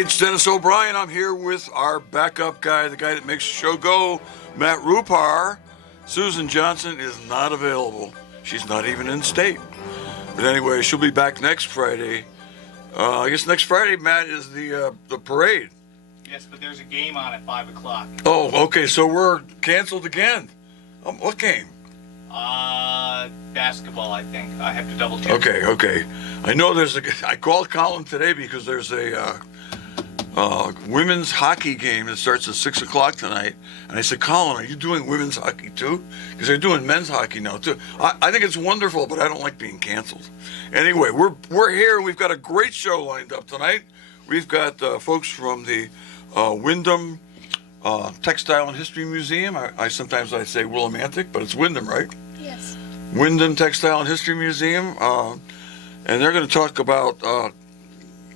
It's Dennis O'Brien. I'm here with our backup guy, the guy that makes the show go, Matt Rupar. Susan Johnson is not available. She's not even in state. But anyway, she'll be back next Friday. I guess next Friday, Matt, is the parade. Yes, but there's a game on at 5 o'clock. Oh, okay, so we're canceled again. What game? Basketball, I think. I have to double check. Okay. I know I called Colin today because there's a women's hockey game that starts at 6 o'clock tonight. And I said, Colin, are you doing women's hockey too? Because they're doing men's hockey now too. I think it's wonderful, but I don't like being canceled. Anyway, we're here and we've got a great show lined up tonight. We've got folks from the Windham Textile and History Museum. I sometimes say Willimantic, but it's Windham, right? Yes. Windham Textile and History Museum. And they're going to talk about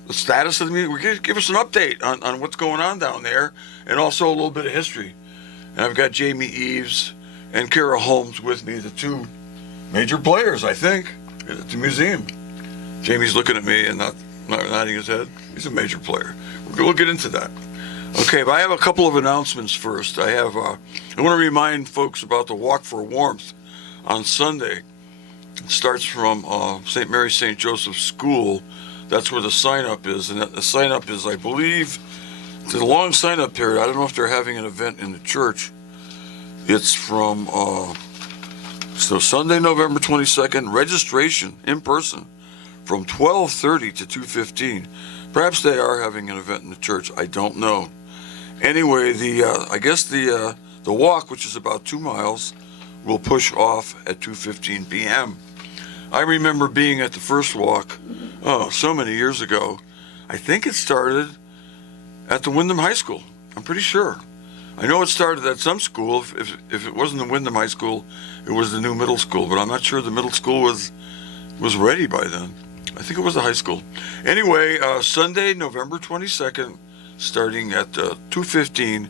the status of the museum. Give us an update on what's going on down there, and also a little bit of history. And I've got Jamie Eves and Kara Holmes with me, the two major players, I think, at the museum. Jamie's looking at me and not nodding his head. He's a major player. We'll get into that. Okay, but I have a couple of announcements first. I want to remind folks about the Walk for Warmth on Sunday. It starts from St. Mary St. Joseph School. That's where the sign-up is. And the sign-up is, I believe, it's a long sign-up period. I don't know if they're having an event in the church. It's from, Sunday, November 22nd, registration in person from 12:30 to 2:15. Perhaps they are having an event in the church. I don't know. Anyway, I guess the walk, which is about 2 miles, will push off at 2:15 p.m. I remember being at the first walk, so many years ago. I think it started at the Windham High School. I'm pretty sure. I know it started at some school. If it wasn't the Windham High School, it was the new middle school. But I'm not sure the middle school was ready by then. I think it was the high school. Anyway, Sunday, November 22nd, starting at 2:15.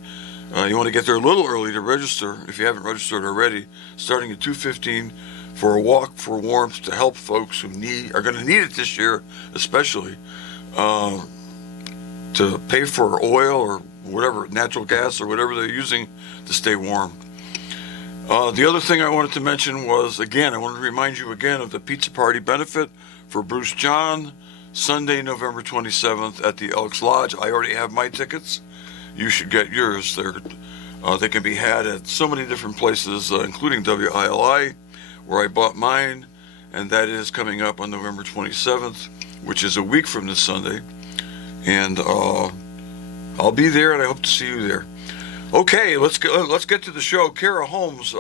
You want to get there a little early to register if you haven't registered already. Starting at 2:15 for a walk for warmth to help folks who are going to need it this year, especially to pay for oil or whatever, natural gas or whatever they're using to stay warm. The other thing I wanted to mention was, again, I wanted to remind you again of the pizza party benefit for Bruce John, Sunday, November 27th at the Elks Lodge. I already have my tickets. You should get yours. They can be had at so many different places, including WILI, where I bought mine, and that is coming up on November 27th, which is a week from this Sunday. And I'll be there, and I hope to see you there. Okay, let's get to the show. Kara Holmes,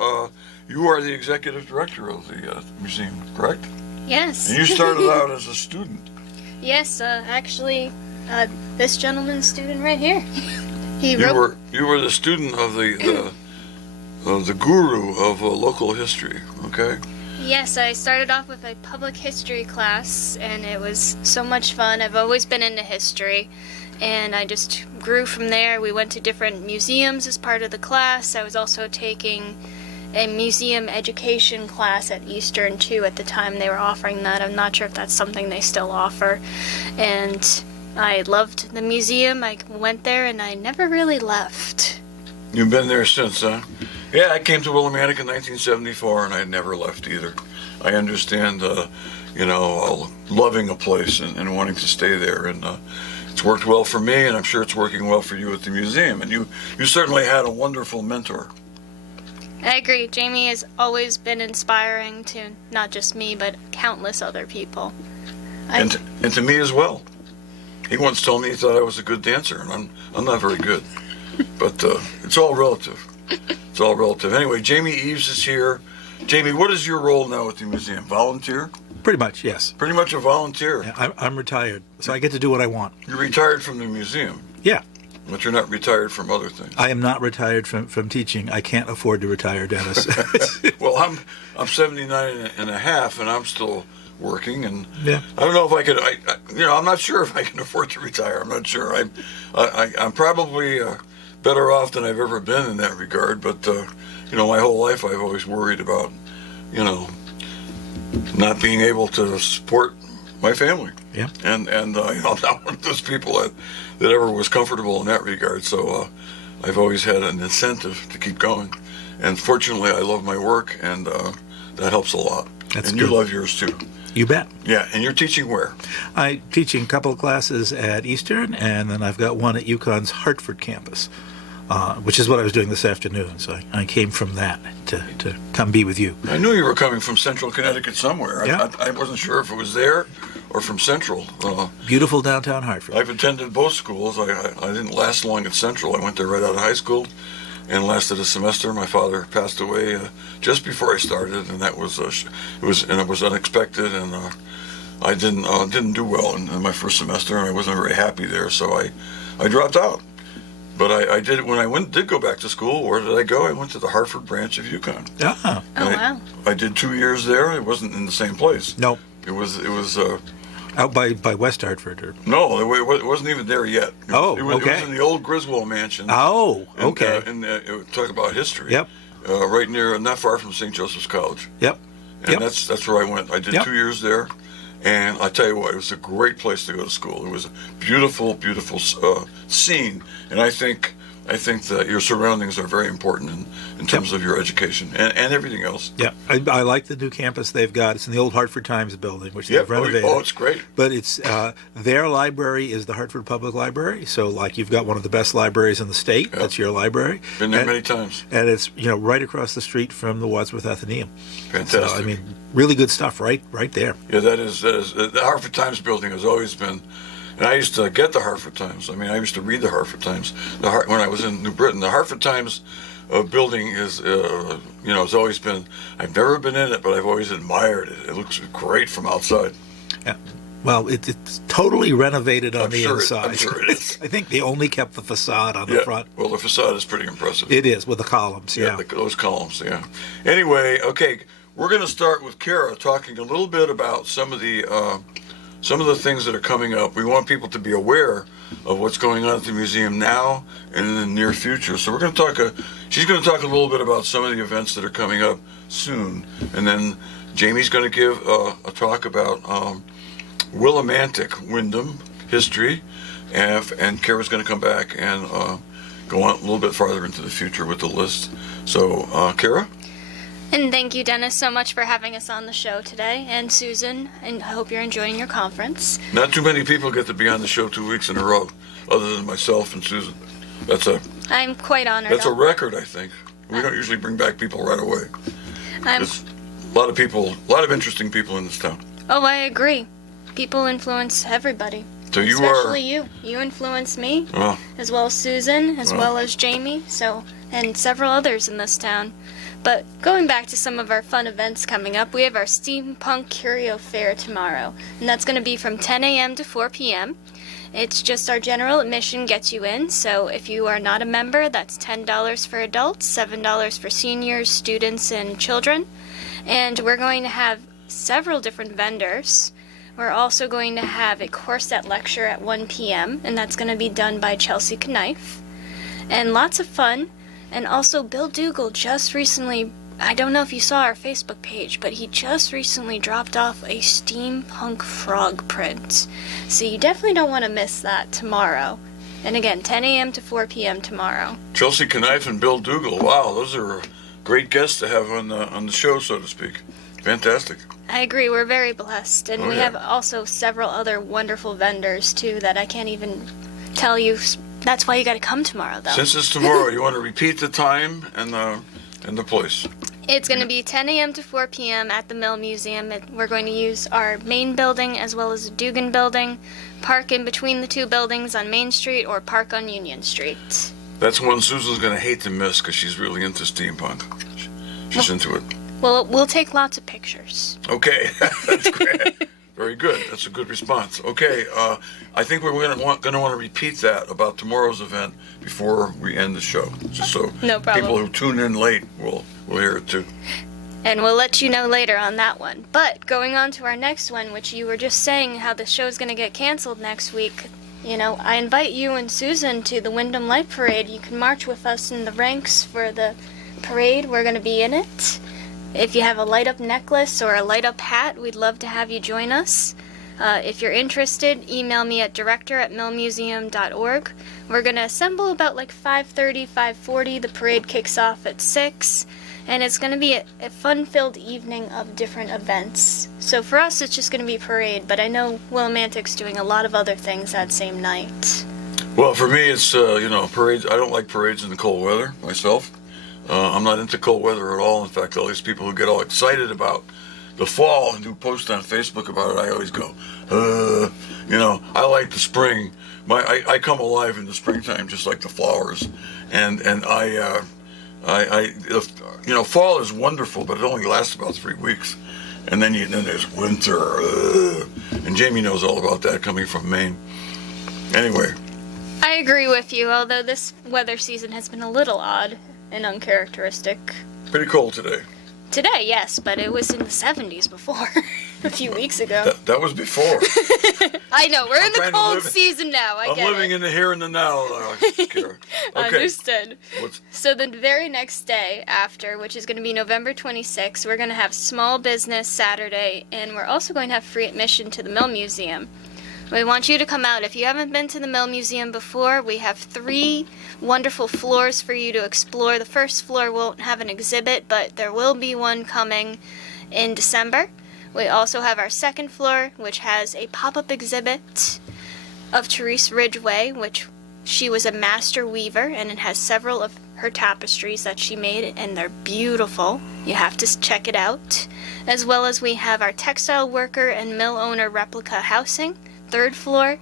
you are the executive director of the museum, correct? Yes. And you started out as a student. Yes, actually, this gentleman's student right here. You were the student of the guru of local history, okay? Yes, I started off with a public history class, and it was so much fun. I've always been into history, and I just grew from there. We went to different museums as part of the class. I was also taking a museum education class at Eastern too. At the time they were offering that. I'm not sure if that's something they still offer. And I loved the museum. I went there and I never really left. You've been there since, huh? Yeah, I came to Willimantic in 1974 and I never left either. I understand, loving a place and wanting to stay there. And it's worked well for me, and I'm sure it's working well for you at the museum. And you certainly had a wonderful mentor. I agree. Jamie has always been inspiring to not just me, but countless other people. And to me as well. He once told me he thought I was a good dancer, and I'm not very good. But it's all relative. It's all relative. Anyway, Jamie Eves is here. Jamie, what is your role now at the museum? Volunteer? Pretty much, yes. Pretty much a volunteer. Yeah, I'm retired, so I get to do what I want. You're retired from the museum. Yeah. But you're not retired from other things. I am not retired from teaching. I can't afford to retire, Dennis. Well, I'm 79 and a half, and I'm still working, and yeah. I don't know if I could. I'm not sure if I can afford to retire. I'm not sure. I'm probably better off than I've ever been in that regard. But my whole life I've always worried about, not being able to support my family. Yeah. And I'm not one of those people that ever was comfortable in that regard. So I've always had an incentive to keep going. And fortunately, I love my work, and that helps a lot. That's and good. you love yours too. You bet. Yeah, and you're teaching where? I'm teaching a couple of classes at Eastern, and then I've got one at UConn's Hartford campus, which is what I was doing this afternoon. So I came from that to come be with you. I knew you were coming from Central Connecticut somewhere. Yeah. I wasn't sure if it was there or from Central. Beautiful downtown Hartford. I've attended both schools. I didn't last long at Central. I went there right out of high school and lasted a semester. My father passed away just before I started, and that was it was unexpected, and I didn't do well in my first semester, and I wasn't very happy there, so I dropped out. But I did when I did go back to school. Where did I go? I went to the Hartford branch of UConn. Ah, Oh, wow. I did 2 years there. It wasn't in the same place. no, It was out by West Hartford. no, it wasn't even there yet. Oh, it was okay. in the old Griswold mansion. Oh, And, okay. Talk about history. Yep. Right near, not far from St. Joseph's College. Yep. And Yep. that's where I went. I did Yep. 2 years there, and I tell you what, it was a great place to go to school. It was a beautiful, beautiful scene, and I think that your surroundings are very important in terms of your education and everything else. Yeah, I like the new campus they've got. It's in the old Hartford Times building, which they've renovated. Oh, it's great. But it's their library is the Hartford Public Library. So, like, you've got one of the best libraries in the state. Yep. That's your library. Been there And- many times. And it's right across the street from the Wadsworth Athenaeum. Fantastic. So, I mean, really good stuff right there. Yeah, that is the Hartford Times building has always been, and I used to get the Hartford Times. I mean, I used to read the Hartford Times. When I was in New Britain, the Hartford Times building is, has always been. I've never been in it, but I've always admired it. It looks great from outside. Yeah. Well, it's totally renovated on I'm the sure inside. I'm sure it is. I think they only kept the facade on the Yeah. front. Well, the facade is pretty impressive. It is with the columns. Yeah. Those columns. Yeah. Anyway, okay, we're going to start with Kara talking a little bit about some of the things that are coming up. We want people to be aware of what's going on at the museum now and in the near future. So we're going to talk. She's going to talk a little bit about some of the events that are coming up soon, and then Jamie's going to give a talk about Willimantic Wyndham history, and Kara's going to come back and go on a little bit farther into the future with the list. So, Kara? And thank you, Dennis, so much for having us on the show today, and Susan, and I hope you're enjoying your conference. Not too many people get to be on the show 2 weeks in a row, other than myself and Susan. I'm quite honored. That's a record, I think. We don't usually bring back people right away. There's a lot of interesting people in this town. Oh, I agree. People influence everybody. So you Especially you. You influence me, are, as well as Susan, as Well. well as Jamie, and several others in this town. But going back to some of our fun events coming up, we have our Steampunk Curio Fair tomorrow, and that's going to be from 10 a.m. to 4 p.m. It's just our general admission gets you in, so if you are not a member, that's $10 for adults, $7 for seniors, students, and children. And we're going to have several different vendors. We're also going to have a corset lecture at 1 p.m., and that's going to be done by Chelsea Knife. And lots of fun. And also, Bill Dougal just recently, I don't know if you saw our Facebook page, but he just recently dropped off a steampunk frog print. So you definitely don't want to miss that tomorrow. And again, 10 a.m. to 4 p.m. tomorrow. Chelsea Knife and Bill Dougal. Wow, those are great guests to have on the show, so to speak. Fantastic. I agree, we're very blessed. And Oh, we yeah. have also several other wonderful vendors, too, that I can't even tell you. That's why you got to come tomorrow, though. Since it's tomorrow, you want to repeat the time and the place? It's going to be 10 a.m. to 4 p.m. at the Mill Museum. We're going to use our main building as well as the Dugan building, park in between the two buildings on Main Street, or park on Union Street. That's one Susan's going to hate to miss because she's really into steampunk. She's into it. Well, we'll take lots of pictures. Okay, that's great. Very good. That's a good response. Okay, I think we're going to want to repeat that about tomorrow's event before we end the show, just so No problem. people who tune in late will hear it too. And we'll let you know later on that one. But going on to our next one, which you were just saying how the show's going to get canceled next week, I invite you and Susan to the Wyndham Light Parade. You can march with us in the ranks for the parade. We're going to be in it. If you have a light-up necklace or a light-up hat, we'd love to have you join us. If you're interested, email me at director@millmuseum.org. We're going to assemble about like 5:30, 5:40. The parade kicks off at 6. And it's going to be a fun-filled evening of different events. So for us, it's just going to be parade, but I know Willimantic's doing a lot of other things that same night. Well, for me, it's, parades. I don't like parades in the cold weather myself. I'm not into cold weather at all. In fact, all these people who get all excited about the fall and who post on Facebook about it, I always go, I like the spring. I come alive in the springtime just like the flowers. And fall is wonderful, but it only lasts about 3 weeks. And then there's winter. And Jamie knows all about that coming from Maine. Anyway. I agree with you, although this weather season has been a little odd and uncharacteristic. Pretty cold today. Today, yes, but it was in the 70s before, a few weeks ago. That was before. I know, we're in the cold live, season now, I I'm get living it. in the here and the now. Okay. Understood. So the very next day after, which is going to be November 26th, we're going to have Small Business Saturday, and we're also going to have free admission to the Mill Museum. We want you to come out. If you haven't been to the Mill Museum before, we have 3 wonderful floors for you to explore. The first floor won't have an exhibit, but there will be one coming in December. We also have our second floor, which has a pop-up exhibit of Therese Ridgway, which she was a master weaver, and it has several of her tapestries that she made, and they're beautiful. You have to check it out. As well as we have our textile worker and mill owner replica housing. Third floor,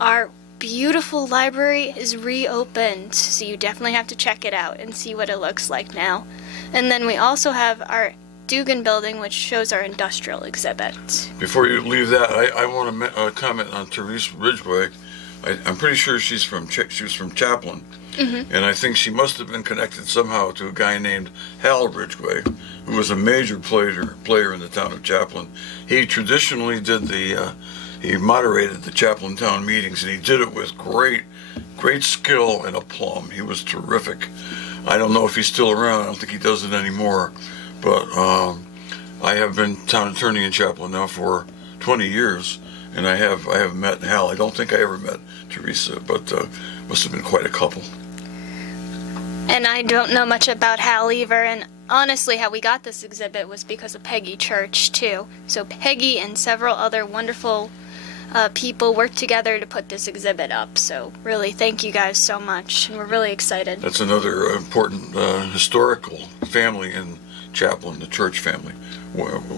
our beautiful library is reopened, so you definitely have to check it out and see what it looks like now. And then we also have our Dugan building, which shows our industrial exhibit. Before you leave that, I want to comment on Therese Ridgway. I'm pretty sure she was from Chaplin, and I think she must have been connected somehow to a guy named Hal Ridgway, who was a major player in the town of Chaplin. He traditionally did he moderated the Chaplin town meetings, and he did it with great skill and aplomb. He was terrific. I don't know if he's still around. I don't think he does it anymore. But I have been town attorney in Chaplin now for 20 years, and I have met Hal. I don't think I ever met Teresa, but must have been quite a couple. And I don't know much about Hal either, and honestly how we got this exhibit was because of Peggy Church too. So Peggy and several other wonderful people worked together to put this exhibit up. So really thank you guys so much, and we're really excited. That's another important historical family in Chaplin, the Church family.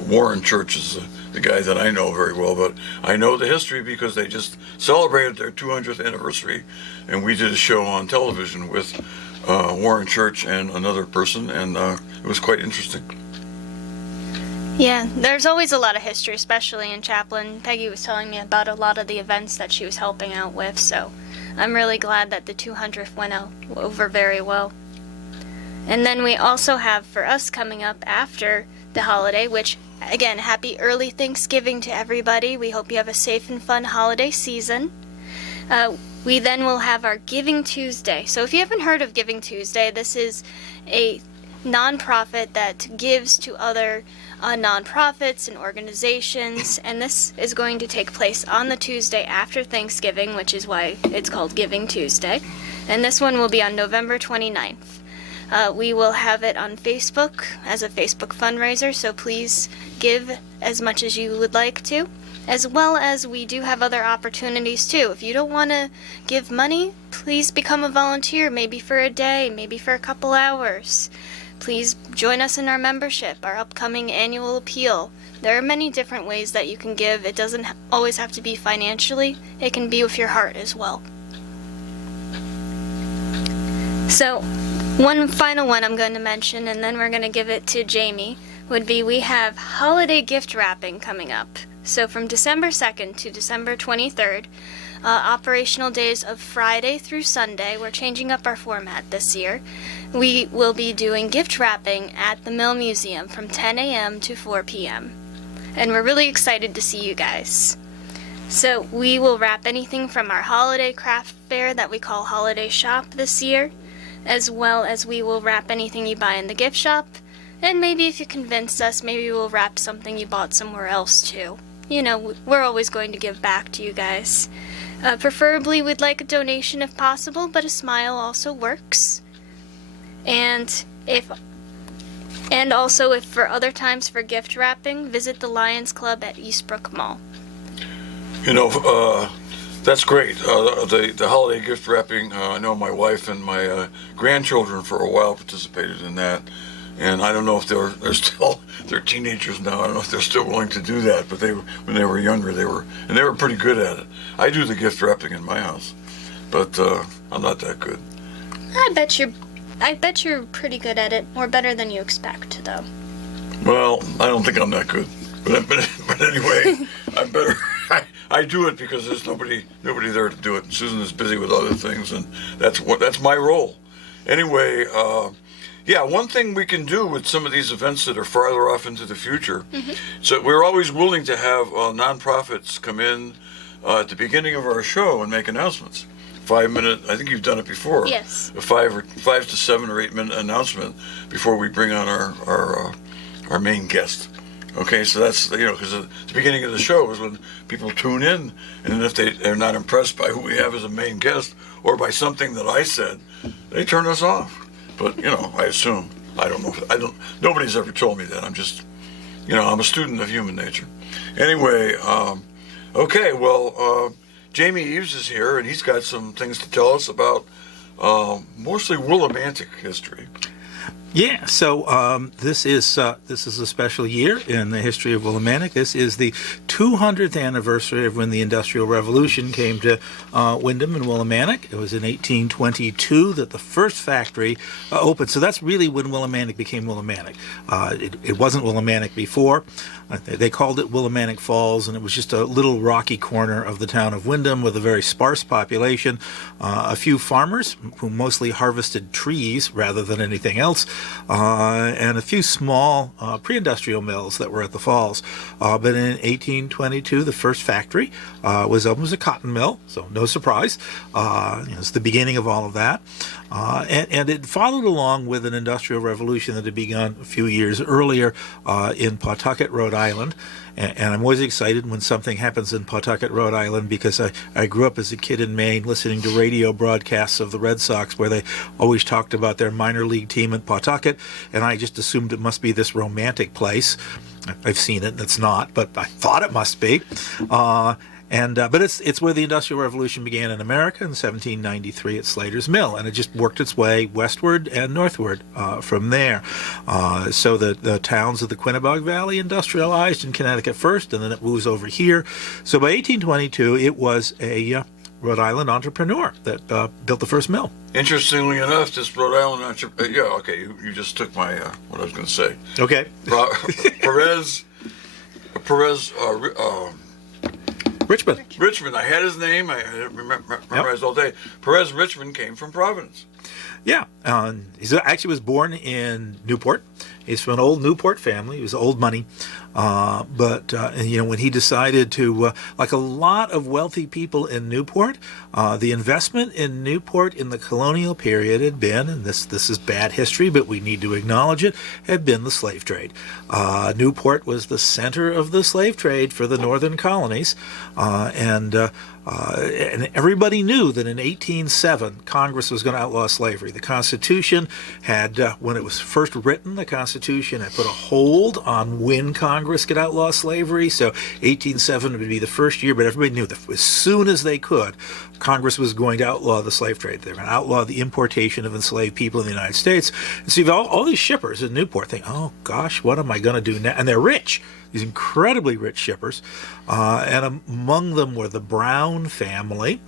Warren Church is the guy that I know very well, but I know the history because they just celebrated their 200th anniversary, and we did a show on television with Warren Church and another person, and it was quite interesting. Yeah, there's always a lot of history, especially in Chaplin. Peggy was telling me about a lot of the events that she was helping out with, so I'm really glad that the 200th went over very well. And then we also have for us coming up after the holiday, which, again, happy early Thanksgiving to everybody. We hope you have a safe and fun holiday season. We then will have our Giving Tuesday. So if you haven't heard of Giving Tuesday, this is a nonprofit that gives to other nonprofits and organizations, and this is going to take place on the Tuesday after Thanksgiving, which is why it's called Giving Tuesday. And this one will be on November 29th. We will have it on Facebook as a Facebook fundraiser, so please give as much as you would like to. As well as we do have other opportunities too. If you don't want to give money, please become a volunteer, maybe for a day, maybe for a couple hours. Please join us in our membership, our upcoming annual appeal. There are many different ways that you can give. It doesn't always have to be financially. It can be with your heart as well. So, one final one I'm going to mention, and then we're going to give it to Jamie, would be we have holiday gift wrapping coming up. So from December 2nd to December 23rd, operational days of Friday through Sunday, we're changing up our format this year. We will be doing gift wrapping at the Mill Museum from 10 a.m. to 4 p.m. And we're really excited to see you guys. So we will wrap anything from our holiday craft fair that we call Holiday Shop this year, as well as we will wrap anything you buy in the gift shop, and maybe if you convince us, maybe we'll wrap something you bought somewhere else too. we're always going to give back to you guys. Preferably, we'd like a donation if possible, but a smile also works. And also, if for other times for gift wrapping, visit the Lions Club at Eastbrook Mall. That's great. The holiday gift wrapping, I know my wife and my grandchildren for a while participated in that. And I don't know if they're teenagers now. I don't know if they're still willing to do that. But when they were younger, they were pretty good at it. I do the gift wrapping in my house, but I'm not that good. I bet you're pretty good at it, or better than you expect, though. Well, I don't think I'm that good. But anyway, I'm better. I do it because there's nobody there to do it. And Susan is busy with other things, and that's my role. Anyway, one thing we can do with some of these events that are farther off into the future. Mm-hmm. So we're always willing to have nonprofits come in at the beginning of our show and make announcements. 5-minute. I think you've done it before. Yes. A 5 to 7 or 8 minute announcement before we bring on our main guest. Okay, so that's, because at the beginning of the show is when people tune in, and if they're not impressed by who we have as a main guest or by something that I said, they turn us off. But, I assume. I don't know. Nobody's ever told me that. I'm just, I'm a student of human nature. Anyway, okay, well, Jamie Eves is here, and he's got some things to tell us about mostly Willimantic history. Yeah, so this is a special year in the history of Willimantic. This is the 200th anniversary of when the Industrial Revolution came to Windham and Willimantic. It was in 1822 that the first factory opened. So that's really when Willimantic became Willimantic. It wasn't Willimantic before. They called it Willimantic Falls, and it was just a little rocky corner of the town of Windham with a very sparse population, a few farmers who mostly harvested trees rather than anything else, and a few small pre-industrial mills that were at the falls. But in 1822, the first factory was opened as a cotton mill, so no surprise. It's the beginning of all of that. And it followed along with an industrial revolution that had begun a few years earlier in Pawtucket, Rhode Island. And I'm always excited when something happens in Pawtucket, Rhode Island, because I grew up as a kid in Maine listening to radio broadcasts of the Red Sox where they always talked about their minor league team at Pawtucket, and I just assumed it must be this romantic place. I've seen it, and it's not, but I thought it must be. But it's where the Industrial Revolution began in America in 1793 at Slater's Mill, and it just worked its way westward and northward from there. So the towns of the Quinebaug Valley industrialized in Connecticut first, and then it moves over here. So by 1822, it was a Rhode Island entrepreneur that built the first mill. Interestingly enough, this Rhode Island entrepreneur, you just took my, what I was going to say. Okay. Perez, Richmond. I had his name. I memorized all day. Perez Richmond came from Providence. Yeah. He actually was born in Newport. He's from an old Newport family. He was old money. But when he decided to, like a lot of wealthy people in Newport, the investment in Newport in the colonial period had been, and this is bad history, but we need to acknowledge it, had been the slave trade. Newport was the center of the slave trade for the northern colonies, and everybody knew that in 1807 Congress was going to outlaw slavery. The Constitution had, when it was first written, the Constitution had put a hold on when Congress could outlaw slavery. So 1807 would be the first year, but everybody knew that as soon as they could, Congress was going to outlaw the slave trade. They were going to outlaw the importation of enslaved people in the United States. And so you've all these shippers in Newport think, oh gosh, what am I going to do now? And they're rich. These incredibly rich shippers, and among them were the Brown family,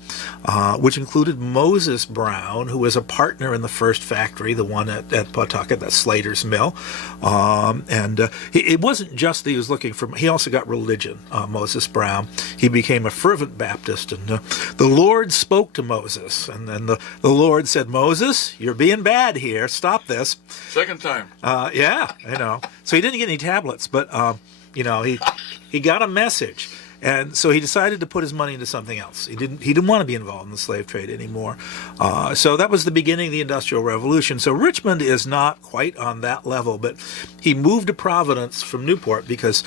which included Moses Brown, who was a partner in the first factory, the one at Pawtucket, that's Slater's Mill. It wasn't just that he was looking for, he also got religion, Moses Brown. He became a fervent Baptist, and the Lord spoke to Moses, and then the Lord said, Moses, you're being bad here, stop this. Second time. Yeah, I know. So he didn't get any tablets, but he got a message, and so he decided to put his money into something else. He didn't want to be involved in the slave trade anymore. So that was the beginning of the Industrial Revolution. So Richmond is not quite on that level, but he moved to Providence from Newport because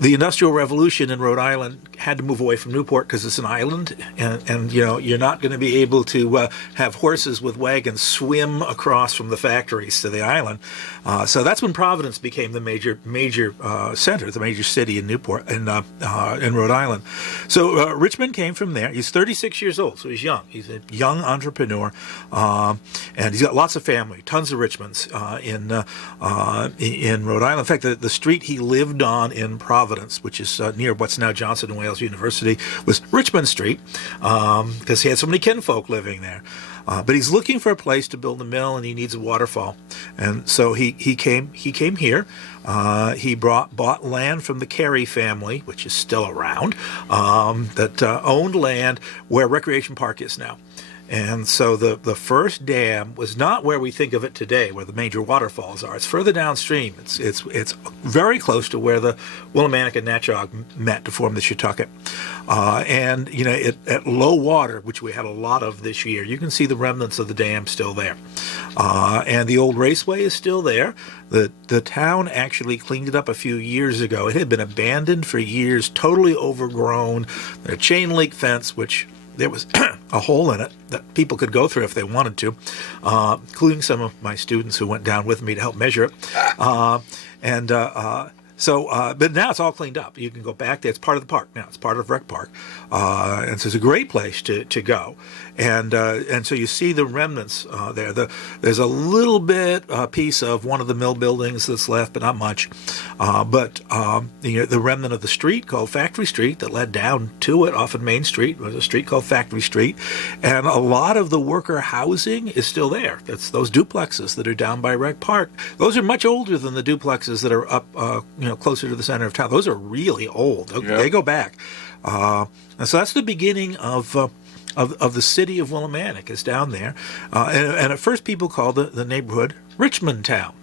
the Industrial Revolution in Rhode Island had to move away from Newport because it's an island, and you're not going to be able to have horses with wagons swim across from the factories to the island. So that's when Providence became the major center, the major city in Newport, in Rhode Island. So Richmond came from there. He's 36 years old, so he's young. He's a young entrepreneur, and he's got lots of family, tons of Richmonds in Rhode Island. In fact, the street he lived on in Providence, which is near what's now Johnson & Wales University, was Richmond Street, because he had so many kinfolk living there. But he's looking for a place to build a mill, and he needs a waterfall. And so he came here. He bought land from the Carey family, which is still around, that owned land where Recreation Park is now. And so the first dam was not where we think of it today, where the major waterfalls are. It's further downstream. It's very close to where the Willimantic and Natchog met to form the Shetucket. And at low water, which we had a lot of this year, you can see the remnants of the dam still there. And the old raceway is still there. The town actually cleaned it up a few years ago. It had been abandoned for years, totally overgrown. A chain link fence, which there was a hole in it that people could go through if they wanted to, including some of my students who went down with me to help measure it. But now it's all cleaned up. You can go back there. It's part of the park now. It's part of Rec Park. And so it's a great place to go. And so you see the remnants there. There's a little bit piece of one of the mill buildings that's left, but not much. But the remnant of the street called Factory Street that led down to it off of Main Street was a street called Factory Street. And a lot of the worker housing is still there. That's those duplexes that are down by Rec Park. Those are much older than the duplexes that are up closer to the center of town. Those are really old. They go back. And so that's the beginning of the city of Willimantic is down there. And at first people called the neighborhood Richmond Town,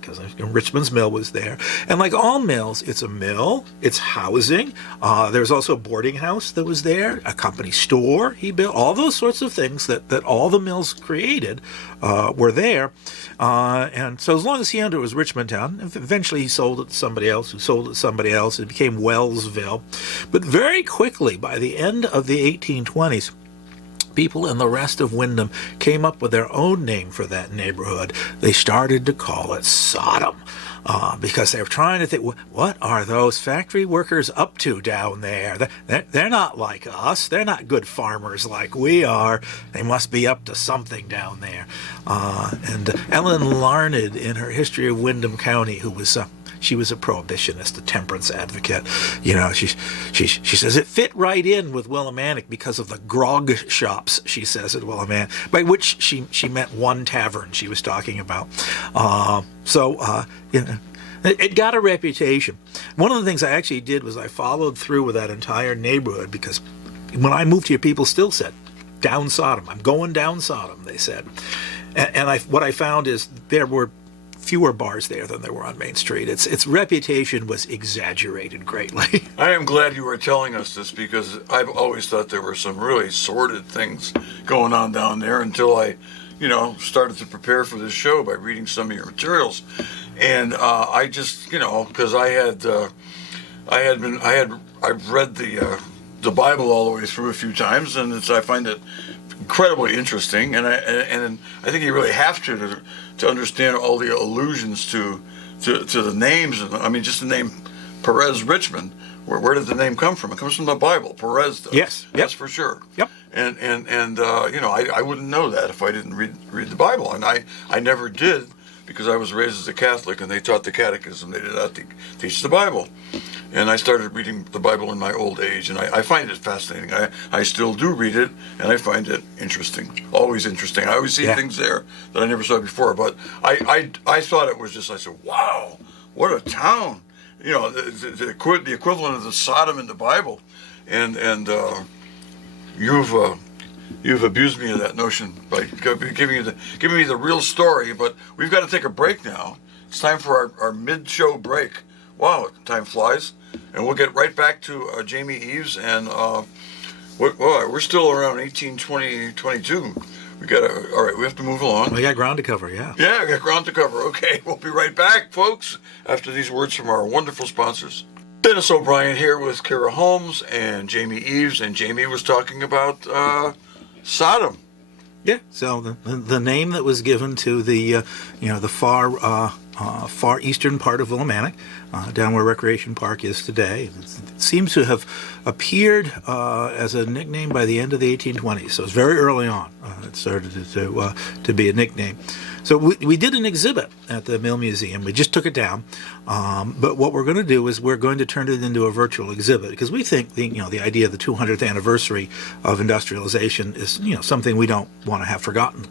because Richmond's mill was there. And like all mills, it's a mill, it's housing. There's also a boarding house that was there, a company store he built, all those sorts of things that all the mills created were there. And so as long as he owned it, it was Richmond Town. Eventually he sold it to somebody else, who sold it to somebody else. It became Wellsville. But very quickly, by the end of the 1820s, people in the rest of Windham came up with their own name for that neighborhood. They started to call it Sodom, because they were trying to think, what are those factory workers up to down there? They're not like us. They're not good farmers like we are. They must be up to something down there. And Ellen Larned, in her History of Windham County, who was she was a prohibitionist, a temperance advocate. She says it fit right in with Willimantic because of the grog shops, she says, at Willimantic, by which she meant one tavern she was talking about. It got a reputation. One of the things I actually did was I followed through with that entire neighborhood, because when I moved here, people still said, down Sodom. I'm going down Sodom, they said. And what I found is there were fewer bars there than there were on Main Street. Its reputation was exaggerated greatly. I am glad you were telling us this, because I've always thought there were some really sordid things going on down there until I, started to prepare for this show by reading some of your materials. And I just, because I've read the Bible all the way through a few times, and I find it incredibly interesting, and I think you really have to understand all the allusions to the names. I mean, just the name Perez Richmond. Where did the name come from? It comes from the Bible. Perez does. Yes, that's for sure. Yep. And I wouldn't know that if I didn't read the Bible, and I never did, because I was raised as a Catholic, and they taught the Catechism. They did not teach the Bible. And I started reading the Bible in my old age, and I find it fascinating. I still do read it, and I find it interesting, always interesting. I always see things there that I never saw before, but I thought it was just, I said, wow, what a town. The equivalent of the Sodom in the Bible. And you've abused me of that notion by giving me the real story, but we've got to take a break now. It's time for our mid-show break. Wow, time flies. And we'll get right back to Jamie Eves, and we're still around 1822. All right, we have to move along. We got ground to cover, yeah. Yeah, we got ground to cover. Okay, we'll be right back, folks, after these words from our wonderful sponsors. Dennis O'Brien here with Kara Holmes and Jamie Eves, and Jamie was talking about Sodom. Yeah. So the name that was given to the the far eastern part of Willimantic, down where Recreation Park is today, it seems to have appeared as a nickname by the end of the 1820s. So it's very early on. It started to be a nickname. So we did an exhibit at the Mill Museum. We just took it down, but what we're going to do is we're going to turn it into a virtual exhibit, because we think the idea of the 200th anniversary of industrialization is something we don't want to have forgotten.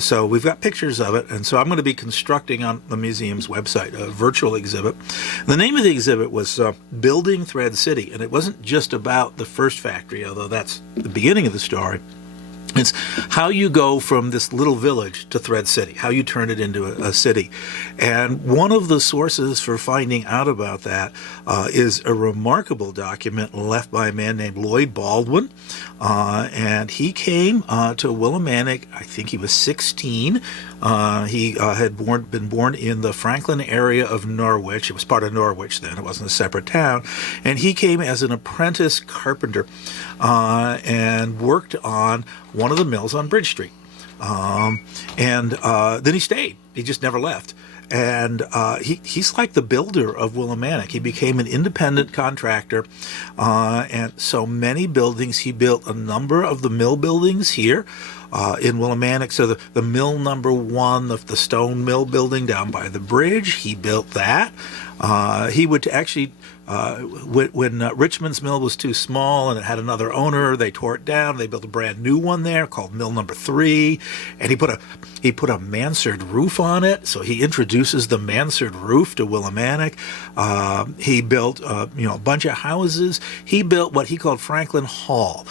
So we've got pictures of it, and so I'm going to be constructing on the museum's website a virtual exhibit. The name of the exhibit was Building Thread City, and it wasn't just about the first factory, although that's the beginning of the story. It's how you go from this little village to Thread City, how you turn it into a city. And one of the sources for finding out about that is a remarkable document left by a man named Lloyd Baldwin. And he came to Willimantic, I think he was 16. He had been born in the Franklin area of Norwich. It was part of Norwich then. It wasn't a separate town. And he came as an apprentice carpenter and worked on one of the mills on Bridge Street. And then he stayed. He just never left. And he's like the builder of Willimantic. He became an independent contractor, and so many buildings. He built a number of the mill buildings here in Willimantic. So the mill number 1, the stone mill building down by the bridge, he built that. He would actually, when Richmond's mill was too small and it had another owner, they tore it down. They built a brand new one there called Mill Number 3, and he put a mansard roof on it. So he introduces the mansard roof to Willimantic. He built a bunch of houses. He built what he called Franklin Hall,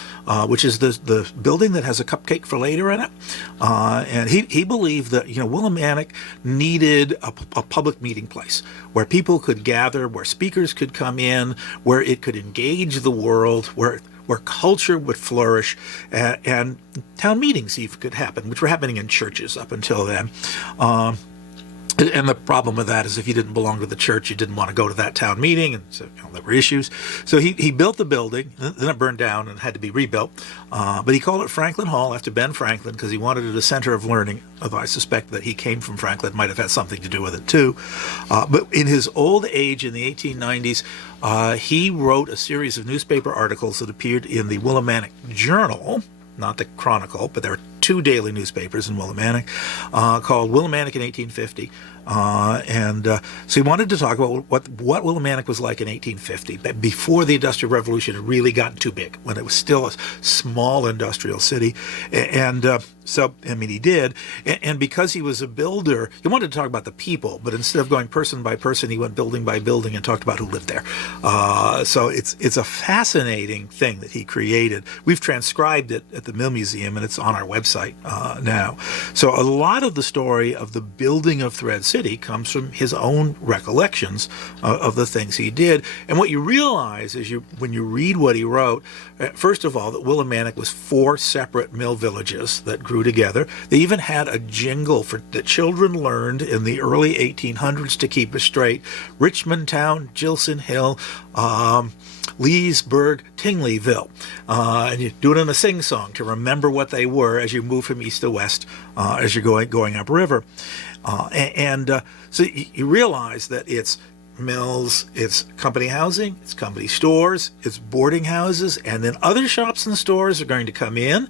which is the building that has a cupcake for later in it. And he believed that Willimantic needed a public meeting place where people could gather, where speakers could come in, where it could engage the world, where culture would flourish, and town meetings even could happen, which were happening in churches up until then. And the problem with that is if you didn't belong to the church, you didn't want to go to that town meeting, and so there were issues. So he built the building, then it burned down and had to be rebuilt. But he called it Franklin Hall after Ben Franklin because he wanted it a center of learning, although I suspect that he came from Franklin, might have had something to do with it too. But in his old age in the 1890s, he wrote a series of newspaper articles that appeared in the Willimantic Journal, not the Chronicle, but there are 2 daily newspapers in Willimantic, called Willimantic in 1850. So he wanted to talk about what Willimantic was like in 1850, before the Industrial Revolution had really gotten too big, when it was still a small industrial city. So he did. And because he was a builder, he wanted to talk about the people, but instead of going person by person, he went building by building and talked about who lived there. So it's a fascinating thing that he created. We've transcribed it at the Mill Museum, and it's on our website now. So a lot of the story of the building of Thread City comes from his own recollections of the things he did. And what you realize is when you read what he wrote, first of all, that Willimantic was 4 separate mill villages that grew together. They even had a jingle that children learned in the early 1800s to keep it straight. Richmond Town, Gilson Hill, Leesburg, Tingleyville. And you do it in a sing-song to remember what they were as you move from east to west, as you're going upriver. So you realize that it's mills, it's company housing, it's company stores, it's boarding houses, and then other shops and stores are going to come in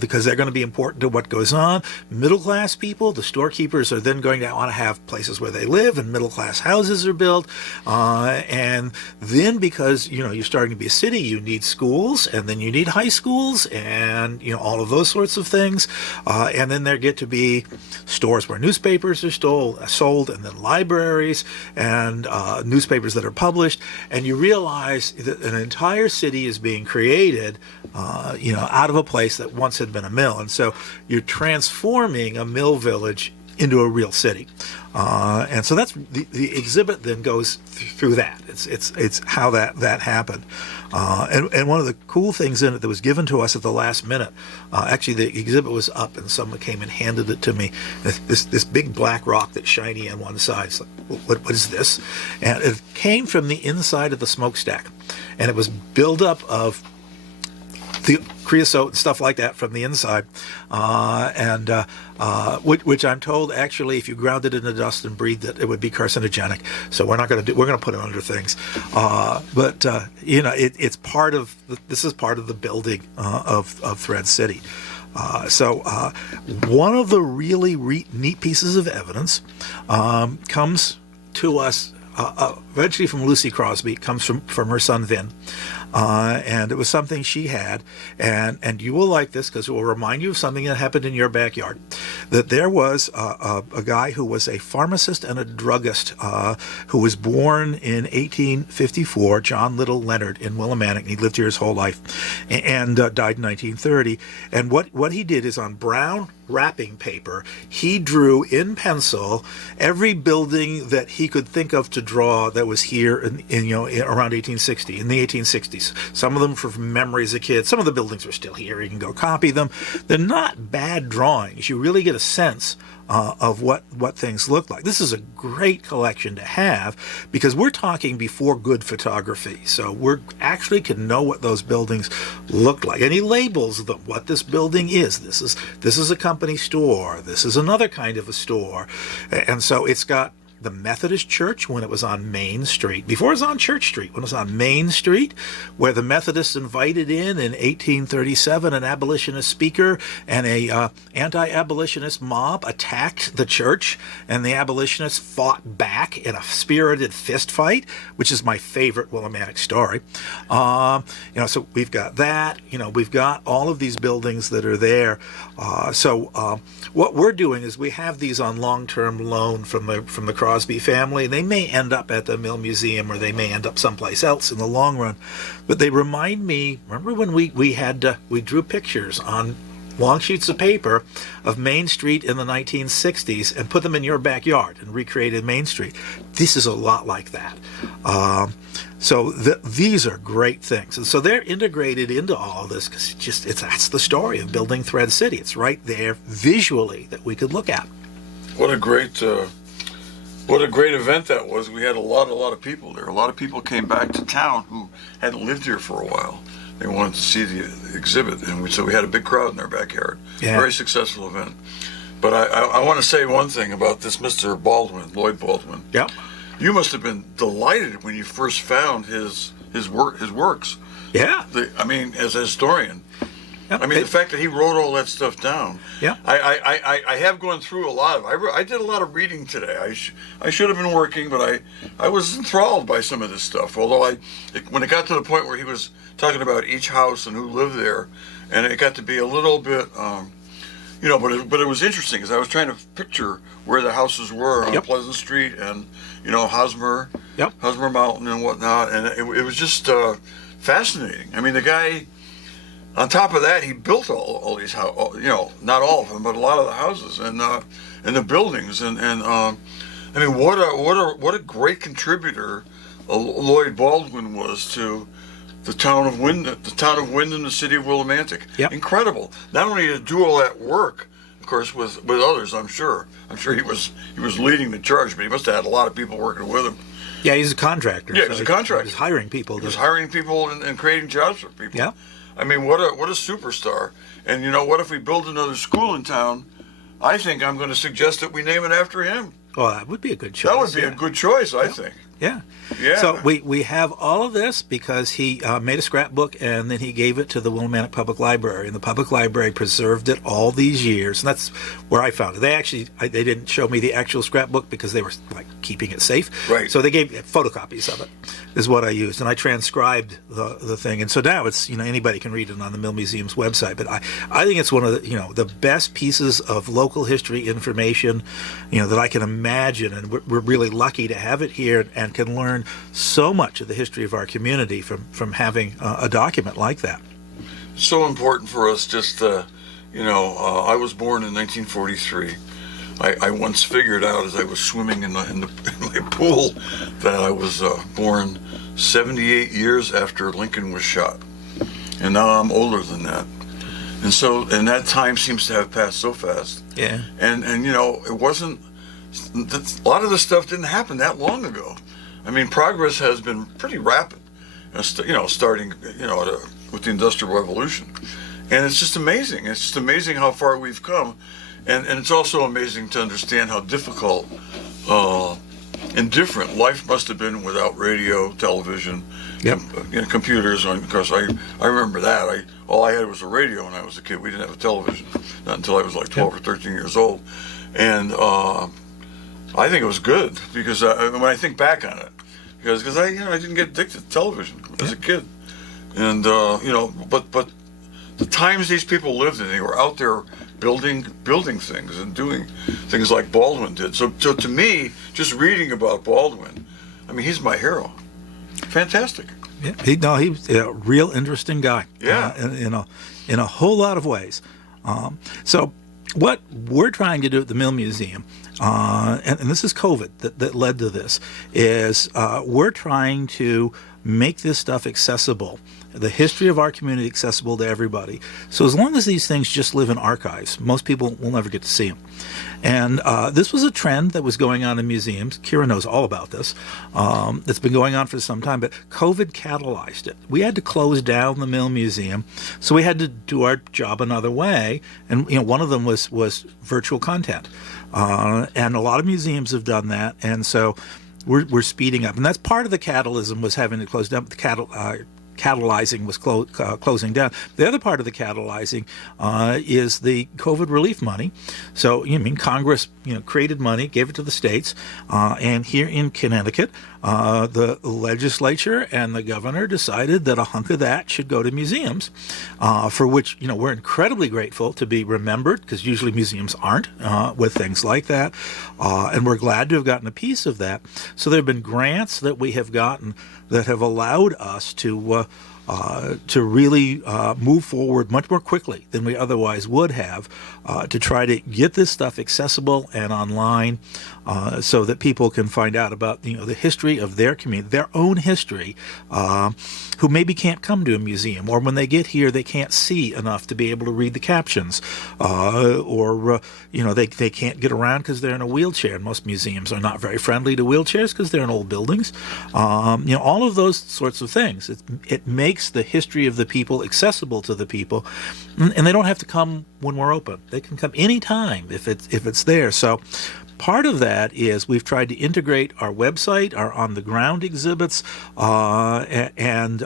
because they're going to be important to what goes on. Middle-class people, the storekeepers, are then going to want to have places where they live, and middle-class houses are built. And then because, you're starting to be a city, you need schools, and then you need high schools, and, all of those sorts of things. And then there get to be stores where newspapers are sold, and then libraries, and newspapers that are published, and you realize that an entire city is being created, out of a place that once had been a mill. And so you're transforming a mill village into a real city. And so that's the exhibit then goes through that. It's how that happened. And one of the cool things in it that was given to us at the last minute, actually the exhibit was up and someone came and handed it to me. This big black rock that's shiny on one side. It's like, what is this? And it came from the inside of the smokestack. And it was buildup of the creosote and stuff like that from the inside, which I'm told actually, if you ground it in the dust and breathed it, it would be carcinogenic. So we're going to put it under things. But it's part of this is part of the building of Thread City. So one of the really neat pieces of evidence comes to us. Eventually from Lucy Crosby, comes from her son Vin, and it was something she had, and you will like this because it will remind you of something that happened in your backyard. That there was a guy who was a pharmacist and a druggist who was born in 1854, John Little Leonard in Willimantic. He lived here his whole life, and died in 1930. And what he did is on brown wrapping paper, he drew in pencil every building that he could think of to draw that was here around 1860, in the 1860s. Some of them from memory as a kid. Some of the buildings are still here. You can go copy them. They're not bad drawings. You really get a sense of what things look like. This is a great collection to have because we're talking before good photography. So we're actually can know what those buildings look like. And he labels them, what this building is. This is a company store. This is another kind of a store. And so it's got the Methodist Church when it was on Main Street, before it was on Church Street, when it was on Main Street, where the Methodists invited in 1837 an abolitionist speaker, and a anti-abolitionist mob attacked the church, and the abolitionists fought back in a spirited fist fight, which is my favorite Willimantic story. So we've got that. We've got all of these buildings that are there. So what we're doing is we have these on long-term loan from the Crosby family. They may end up at the Mill Museum or they may end up someplace else in the long run. But they remind me, remember when we drew pictures on long sheets of paper of Main Street in the 1960s and put them in your backyard and recreated Main Street. This is a lot like that. So these are great things. And so they're integrated into all of this because that's the story of building Thread City. It's right there visually that we could look at. What a great event that was. We had a lot of people there. A lot of people came back to town who hadn't lived here for a while. They wanted to see the exhibit, and so we had a big crowd in our backyard. Yeah. Very successful event. But I want to say one thing about this Mr. Baldwin, Lloyd Baldwin. Yeah. You must have been delighted when you first found his works. Yeah. As a historian. Yep. The fact that he wrote all that stuff down. Yeah. I have gone through a lot of. I did a lot of reading today. I should have been working, but I was enthralled by some of this stuff. Although when it got to the point where he was talking about each house and who lived there, and it got to be a little bit, but it was interesting because I was trying to picture where the houses were on Pleasant Street and Hosmer, Hosmer Mountain and whatnot, and it was just fascinating. The guy. On top of that, he built all these houses, not all of them, but a lot of the houses and the buildings. And what a great contributor Lloyd Baldwin was to the town of Windham, the city of Willimantic. Yep. Incredible. Not only to do all that work, of course, with others, I'm sure he was leading the charge, but he must have had a lot of people working with him. Yeah, he's a contractor. Yeah, he's a contractor. He's hiring people. He was hiring people and creating jobs for people. Yeah. What a superstar. And what if we build another school in town? I think I'm going to suggest that we name it after him. Well, that would be a good choice. That would be a good choice, I think. Yeah. Yeah. So we have all of this because he made a scrapbook and then he gave it to the Willimantic Public Library, and the public library preserved it all these years, and that's where I found it. They didn't show me the actual scrapbook because they were keeping it safe. Right. So they gave photocopies of it is what I used, and I transcribed the thing, and so now it's anybody can read it on the Mill Museum's website. But I think it's one of the best pieces of local history information that I can imagine, and we're really lucky to have it here and can learn so much of the history of our community from having a document like that. So important for us. I was born in 1943. I once figured out as I was swimming in my pool that I was born 78 years after Lincoln was shot. And now I'm older than that. And that time seems to have passed so fast. Yeah. And it wasn't, a lot of this stuff didn't happen that long ago. I mean, progress has been pretty rapid, starting, with the Industrial Revolution. And it's just amazing. It's just amazing how far we've come. And it's also amazing to understand how difficult and different life must have been without radio, television, computers. Because I remember that. All I had was a radio when I was a kid. We didn't have a television, not until I was like 12 or 13 years old. And I think it was good because when I think back on it, because I didn't get addicted to television as a kid. And, but the times these people lived in, they were out there building things and doing things like Baldwin did. So to me, just reading about Baldwin, I mean, he's my hero. Fantastic. Yeah, he was a real interesting guy. Yeah. In a whole lot of ways. So what we're trying to do at the Mill Museum, and this is COVID that led to this, is we're trying to make this stuff accessible, the history of our community accessible to everybody. So as long as these things just live in archives, most people will never get to see them. And this was a trend that was going on in museums. Kira knows all about this. It's been going on for some time, but COVID catalyzed it. We had to close down the Mill Museum, so we had to do our job another way. And one of them was virtual content. And a lot of museums have done that, and so we're speeding up. And that's part of the catalysm, was having to close down. The catalyzing was closing down. The other part of the catalyzing is the COVID relief money. So, Congress, created money, gave it to the states, and here in Connecticut, the legislature and the governor decided that a hunk of that should go to museums, for which, we're incredibly grateful to be remembered, because usually museums aren't with things like that, and we're glad to have gotten a piece of that. So there have been grants that we have gotten that have allowed us to really move forward much more quickly than we otherwise would have, to try to get this stuff accessible and online, so that people can find out about the history of their community, their own history, who maybe can't come to a museum, or when they get here they can't see enough to be able to read the captions, or they can't get around because they're in a wheelchair. And most museums are not very friendly to wheelchairs because they're in old buildings. All of those sorts of things. It makes the history of the people accessible to the people, and they don't have to come when we're open. They can come anytime if it's there. So part of that is we've tried to integrate our website, our on-the-ground exhibits, and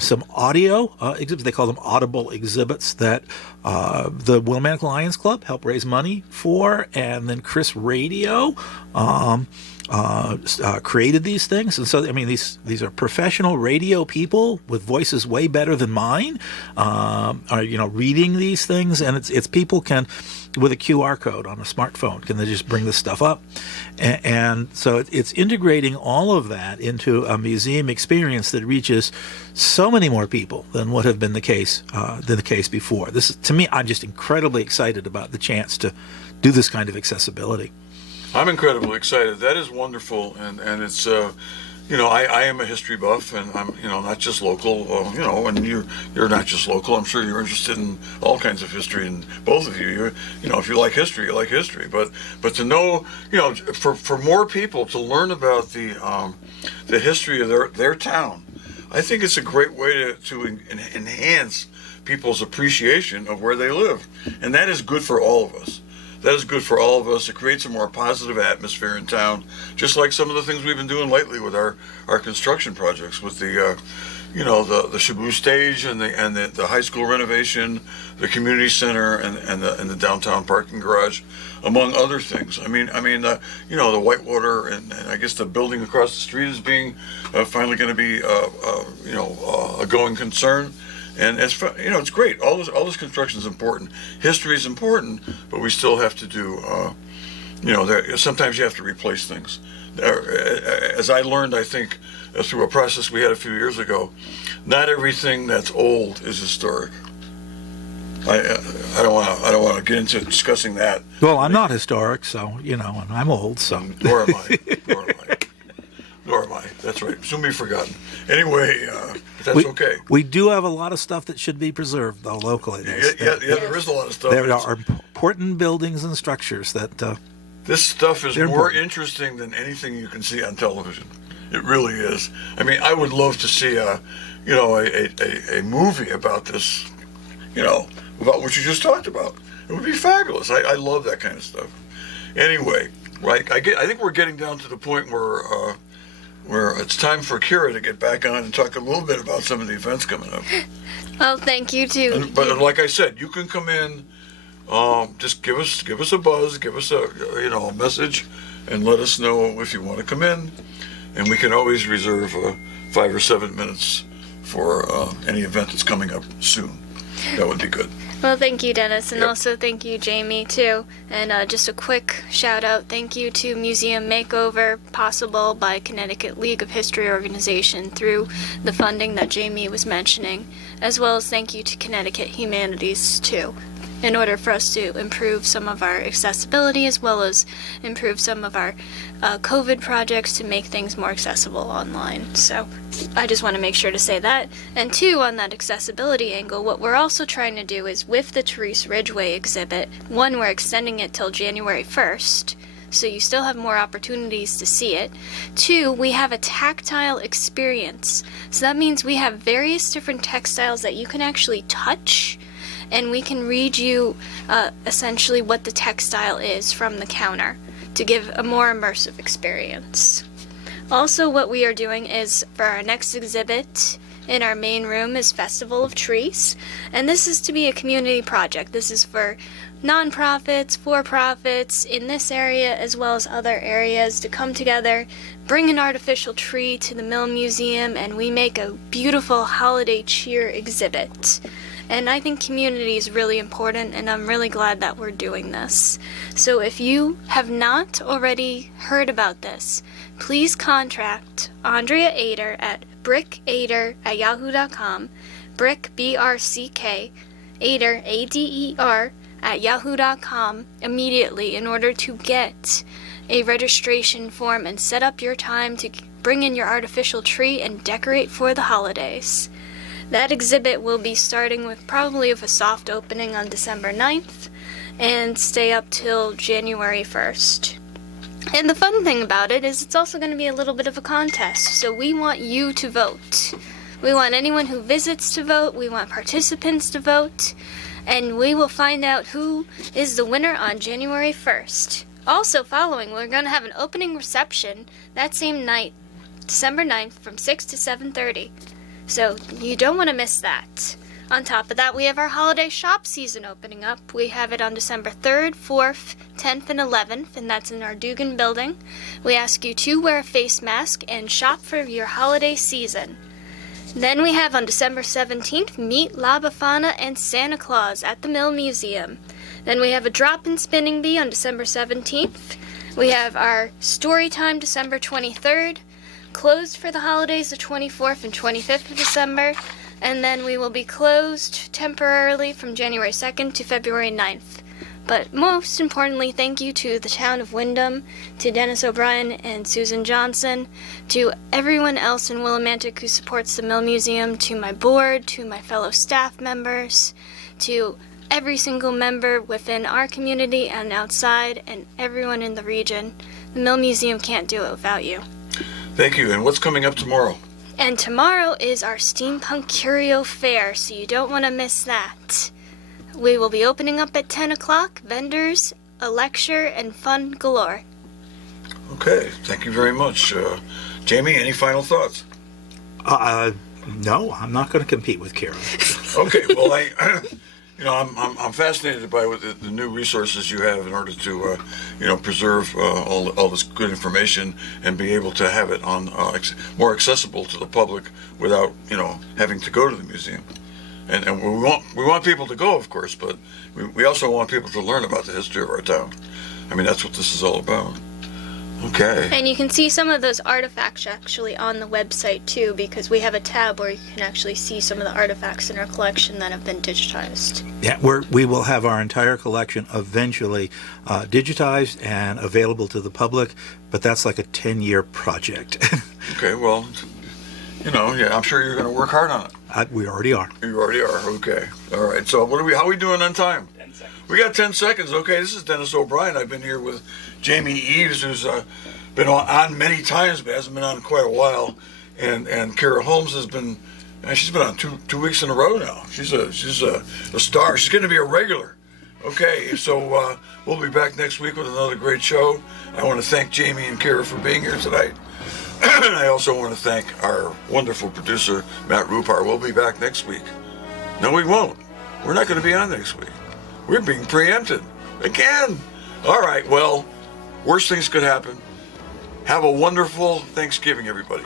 some audio exhibits. They call them audible exhibits that the Willimantic Lions Club helped raise money for, and then Chris Radio created these things. And so, these are professional radio people with voices way better than mine, are reading these things, and it's people can, with a QR code on a smartphone, can they just bring this stuff up, and so it's integrating all of that into a museum experience that reaches so many more people than would have been the case before. This, to me, I'm just incredibly excited about the chance to do this kind of accessibility. I'm incredibly excited. That is wonderful, and it's I am a history buff, and I'm not just local. And you're not just local. I'm sure you're interested in all kinds of history, and both of you. If you like history, you like history. But to know, for more people to learn about the history of their town, I think it's a great way to enhance people's appreciation of where they live, and that is good for all of us. That is good for all of us. It creates a more positive atmosphere in town, just like some of the things we've been doing lately with our construction projects, with the Shabu stage and the high school renovation, the community center, and the downtown parking garage, among other things. The Whitewater and I guess the building across the street is being finally going to be a going concern. And it's great. All this construction is important. History is important, but we still have to do. Sometimes you have to replace things. As I learned, I think through a process we had a few years ago, not everything that's old is historic. I don't want get into discussing that. Well, I'm not historic, so, and I'm old, so. Nor am I. Nor am I. Nor am I. That's right. Soon be forgotten. Anyway, but that's okay. We do have a lot of stuff that should be preserved, though, locally. Yeah, there is a lot of stuff. There are important buildings and structures that. This stuff is They're more important. interesting than anything you can see on television. It really is. I mean, I would love to see a movie about this, about what you just talked about. It would be fabulous. I love that kind of stuff. Anyway, right? I think we're getting down to the point where it's time for Kira to get back on and talk a little bit about some of the events coming up. Well, thank you too. But like I said, you can come in. Just give us a buzz, give us a message, and let us know if you want to come in, and we can always reserve 5 or 7 minutes for any event that's coming up soon. That would be good. Well, thank you, Dennis, and Yep. also thank you, Jamie, too. And just a quick shout out, thank you to Museum Makeover, possible by Connecticut League of History Organization through the funding that Jamie was mentioning, as well as thank you to Connecticut Humanities, too, in order for us to improve some of our accessibility as well as improve some of our COVID projects to make things more accessible online. So I just want to make sure to say that. And two, on that accessibility angle, what we're also trying to do is with the Therese Ridgway exhibit, one, we're extending it till January 1st, so you still have more opportunities to see it. Two, we have a tactile experience. So that means we have various different textiles that you can actually touch, and we can read you essentially what the textile is from the counter to give a more immersive experience. Also, what we are doing is for our next exhibit in our main room is Festival of Trees, and this is to be a community project. This is for nonprofits, for-profits in this area as well as other areas to come together, bring an artificial tree to the Mill Museum, and we make a beautiful holiday cheer exhibit. And I think community is really important, and I'm really glad that we're doing this. So if you have not already heard about this, please contact Andrea Ader at brickader@yahoo.com, brick, B-R-C-K, Ader, A-D-E-R, at yahoo.com immediately in order to get a registration form and set up your time to bring in your artificial tree and decorate for the holidays. That exhibit will be starting with probably a soft opening on December 9th and stay up till January 1st. And the fun thing about it is it's also going to be a little bit of a contest, so we want you to vote. We want anyone who visits to vote, we want participants to vote, and we will find out who is the winner on January 1st. Also following, we're going to have an opening reception that same night, December 9th, from 6 to 7:30. So you don't want to miss that. On top of that, we have our holiday shop season opening up. We have it on December 3rd, 4th, 10th, and 11th, and that's in our Dugan building. We ask you to wear a face mask and shop for your holiday season. Then we have on December 17th, meet La Befana and Santa Claus at the Mill Museum. Then we have a drop-in spinning bee on December 17th. We have our story time December 23rd. Closed for the holidays the 24th and 25th of December, and then we will be closed temporarily from January 2nd to February 9th. But most importantly, thank you to the town of Windham, to Dennis O'Brien and Susan Johnson, to everyone else in Willimantic who supports the Mill Museum, to my board, to my fellow staff members, to every single member within our community and outside, and everyone in the region. The Mill Museum can't do it without you. Thank you. And what's coming up tomorrow? And tomorrow is our Steampunk Curio Fair, so you don't want to miss that. We will be opening up at 10 o'clock, vendors, a lecture, and fun galore. Okay. Thank you very much. Jamie, any final thoughts? No, I'm not going to compete with Karen. Okay. Well, I'm fascinated by the new resources you have in order to, preserve all this good information and be able to have it on more accessible to the public without, having to go to the museum. And we want people to go, of course, but we also want people to learn about the history of our town. I mean, that's what this is all about. Okay. And you can see some of those artifacts actually on the website too, because we have a tab where you can actually see some of the artifacts in our collection that have been digitized. Yeah, we will have our entire collection eventually digitized and available to the public, but that's like a 10-year project. Okay, well, yeah, I'm sure you're going to work hard on it. We already are. You already are. Okay. All right. So how are we doing on time? 10 seconds. We got 10 seconds. Okay, this is Dennis O'Brien. I've been here with Jamie Eves, who's been on many times, but hasn't been on quite a while. And Kara Holmes has been, she's been on two weeks in a row now. She's a star. She's going to be a regular. Okay, so we'll be back next week with another great show. I want to thank Jamie and Kara for being here tonight. And I also want to thank our wonderful producer, Matt Rupar. We'll be back next week. No, we won't. We're not going to be on next week. We're being preempted. Again. All right, well, worst things could happen. Have a wonderful Thanksgiving, everybody.